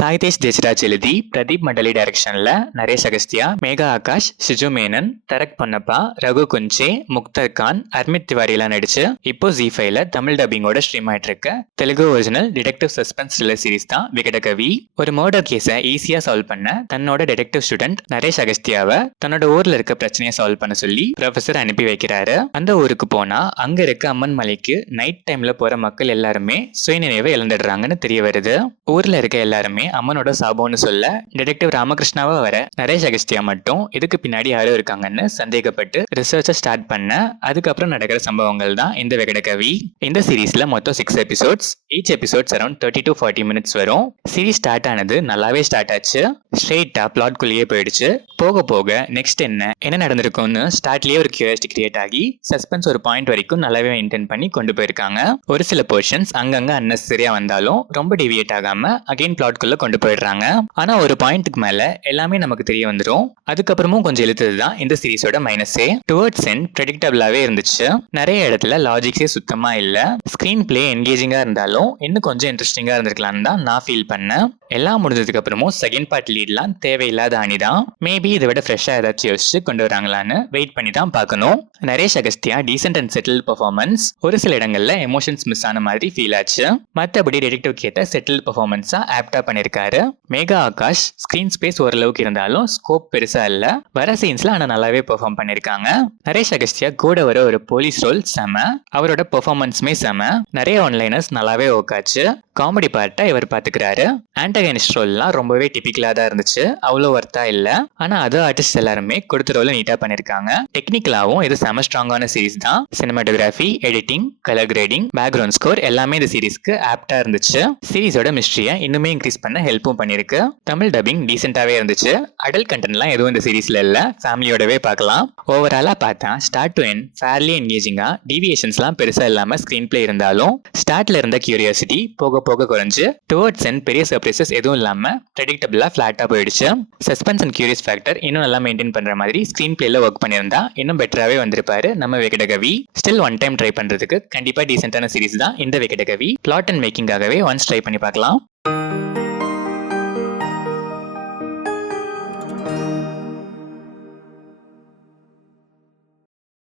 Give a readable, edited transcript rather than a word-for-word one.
சாய்தேஷ் தேஜ்ராஜ் எழுதி பிரதீப் மண்டலி டைரக்ஷன்ல நரேஷ் அகஸ்தியா, மேகா ஆகாஷ், சிஜு மேனன், தரக் பொன்னப்பா, ரகு குஞ்சே, முக்தர் கான், அர்மித் திவாரி எல்லாம் நடிச்சு இப்போ ஜி5ல தமிழ் டப்பிங்கோட ஸ்ட்ரீம் ஆயிட்டு இருக்க Telugu original detective suspense thriller series தான் விகடகவி. ஒரு மர்டர் கேஸை ஈஸியா சால்வ் பண்ண தன்னோட டிடெக்டிவ் ஸ்டூடெண்ட் நரேஷ் அகஸ்தியாவை தன்னோட ஊர்ல இருக்க பிரச்சனையை சால்வ் பண்ண சொல்லி ப்ரொஃபசர் அனுப்பி வைக்கிறாரு. அந்த ஊருக்கு போனா அங்க இருக்க அம்மன் மலைக்கு நைட் டைம்ல போற மக்கள் எல்லாருமே சுயநினைவை இழந்துடுறாங்கன்னு தெரிய வருது. ஊர்ல இருக்க எல்லாருமே அம்மனோட சாபம்னு சொல்ல டிடெக்டிவ் ராமகிருஷ்ணாவா வர நரேஷ் அகஸ்தியா மட்டும் இதுக்கு பின்னாடி யாரும் இருக்காங்கன்னு சந்தேகப்பட்டு ரிசர்ச்சை ஸ்டார்ட் பண்ண அதுக்கப்புறம் நடக்கிற சம்பவங்கள் தான் இந்த விகடகவி. இந்த சீரீஸ்ல மொத்தம் 6 episodes. Each episodes around 30 to 40 minutes வரும். சீரீஸ் ஸ்டார்ட் ஆனது நல்லாவே ஸ்டார்ட் ஆச்சு. ஸ்ட்ரெயிட்டா பிளாட் குள்ளேயே போயிடுச்சு. போக போக நெக்ஸ்ட் என்ன நடந்திருக்கும்னு ஸ்டார்ட்லயே ஒரு கியூரியாசிட்டி கிரியேட் ஆகி சஸ்பென்ஸ் ஒரு பாயிண்ட் வரைக்கும் நல்லாவே மெயின்டைன் பண்ணி கொண்டு போயிருக்காங்க. ஒரு சில போர்ஷன்ஸ் அங்கங்க அன்னெசரியா வந்தாலும் ரொம்ப டிவியேட் ஆகாம அகைன் பிளாட் குள்ள கொண்டு போயிடுறாங்க. ஆனா ஒரு பாயிண்ட்டுக்கு மேல எல்லாமே நமக்கு தெரிய வந்துடும். அதுக்கப்புறமும் கொஞ்சம் இழுத்ததுதான் இந்த சீரிஸோட மைனஸே. டுவர்ட்ஸ் எண்ட் ப்ரெடிக்டபிளாவே இருந்துச்சு. நிறைய இடத்துல லாஜிக்ஸே சுத்தமா இல்ல. ஸ்கிரீன் பிளே என்கேஜிங்கா இருந்தாலும் இன்னும் கொஞ்சம் இன்ட்ரெஸ்டிங்கா இருந்திருக்கலாம்னு தான் நான் ஃபீல் பண்ணேன். எல்லாம் முடிஞ்சதுக்கு அப்புறமும் செகண்ட் பார்ட் லீட்லாம் தேவையில்லாத அணிதான். மேபி இதை விட ஃப்ரெஷ்ஷா ஏதாச்சும் யோசிச்சு கொண்டு வராங்களான்னு வெயிட் பண்ணி தான் பார்க்கணும். Naresh Agastya decent and settle performance. ஒரு சில இடங்கள்ல எமோஷன்ஸ் மிஸ் ஆன மாதிரி ஃபீல் ஆச்சு. மற்றபடி டிடெக்டிவ் கேட்ட செட்டில் பெர்ஃபார்மன்ஸா ஆப்டா பண்ணிருக்காரு. மேகா ஆகாஷ் ஸ்கிரீன் ஸ்பேஸ் ஓரளவுக்கு இருந்தாலும் ஸ்கோப் பெருசா இல்ல. வர சீன்ஸ்ல ஆனா நல்லாவே பெர்ஃபார்ம் பண்ணிருக்காங்க. நரேஷ் அகஸ்தியா கூட வர ஒரு போலீஸ் ரோல் செம. அவரோட பெர்ஃபார்மன்ஸுமே செம. நிறைய ஒன்லைனர்ஸ் நல்லாவே ஓக்காச்சு. காமெடி பார்ட்டை இவர் பாத்துக்கிறாரு. ஆன்டகனிஸ்ட் ரோல்லாம் ரொம்பவே டிபிக்கலா தான் இருந்துச்சு. அவ்வளோ ஒர்த்தா இல்ல. ஆனா அதர் ஆர்டிஸ்ட் எல்லாருமே கொடுத்த ரோல நீட்டா பண்ணிருக்காங்க. டெக்னிக்கலாவும் இது செம ஸ்ட்ராங்கான சீரிஸ் தான். Cinematography, editing, colour grading, background score எல்லாமே இந்த சீரிஸ்க்கு ஆப்டா இருந்துச்சு. சீரிஸோட மிஸ்ட்ரியை இன்னுமே இன்க்ரீஸ் பண்ண ஹெல்ப்பும் பண்ணிருக்கு. தமிழ் டப்பிங் டீசென்டாவே இருந்துச்சு. அடல்ட் கண்டென்ட்லாம் எதுவும் இந்த சீரிஸ்ல இல்ல. ஃபேமிலியோடவே பார்க்கலாம். ஓவராலா பார்த்தா ஸ்டார்ட் டு எண்ட் ஃபேர்லி என்கேஜிங்கா, டீவியேஷன்ஸ்லாம் பெருசா இல்லாம ஸ்கிரீன் பிளே இருந்தாலும் ஸ்டார்ட்ல இருந்த கியூரியாசிட்டி போக போக குறைஞ்சு டுவர்ட்ஸ் எண்ட் பெரிய சர்ப்ரைசஸ் எதுவும் இல்லாம ப்ரெடிக்டபிளா ஃபிளாட்டா போயிடுச்சு. சஸ்பென்ஸ் அண்ட் கியூரியஸ் ஃபேக்டர் இன்னும் நல்லா மெயின்டைன் பண்ற மாதிரி ஸ்கிரீன் பிளேல ஒர்க் பண்ணியிருந்தா இன்னும் பெட்டராவே வந்திருப்பாரு நம்ம விகடகவி. ஸ்டில் ஒன் டைம் ட்ரை பண்றதுக்கு கண்டிப்பா டீசென்டான சீரிஸ் தான் இந்த விகடகவி. பிளாட் அண்ட் மேக்கிங்காகவே ஒன்ஸ் ட்ரை பண்ணி பார்க்கலாம்.